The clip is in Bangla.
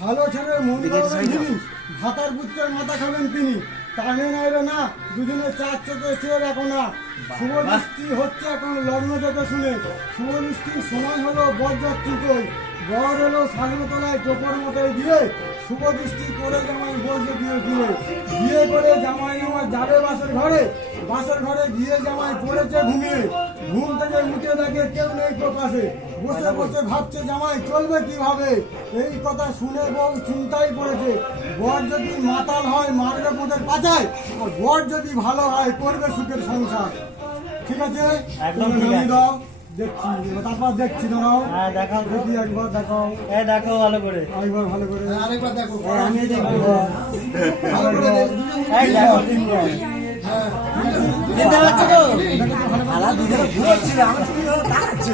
ভালো ভাতার পুত্রের মাথা খাবেন তিনি। টানে নাইলে না। দুজনে চার চোখে চেয়ে রাখো না। শুভ হচ্ছে এখন লগ্ন শুনে। সময় হলো বর এলো টোপর মতোই দিয়ে। করে জামাই বসবে দিয়ে দিয়ে বিয়ে করে জামাই আমার যাবে বাসের ঘরে। বাসের ঘরে গিয়ে জামাই পড়েছে ঘুমিয়ে ঘুম থেকে উঠে দেখে কেউ নেই প্রকাশে। বসে বসে ভাবছে জামাই চলবে কীভাবে? এই কথা শুনে বউ চিন্তায় পড়েছে বর যদি মাতাল হয় মারবে মোদের পাচায় আর বর যদি ভালো হয় করবে সুখের সংসার। ঠিক আছে? একদম। দাও দেখছি তারপর দেখছি দাঁড়াও। হ্যাঁ দেখাও দেখি একবার দেখাও। এই দেখো ভালো করে। আরেকবার ভালো করে। আরেকবার দেখো। আমি দেখব। ভালো করে দেখো। এই দেখো তিনবার। ভালো দিদা ঘুরছিল আমি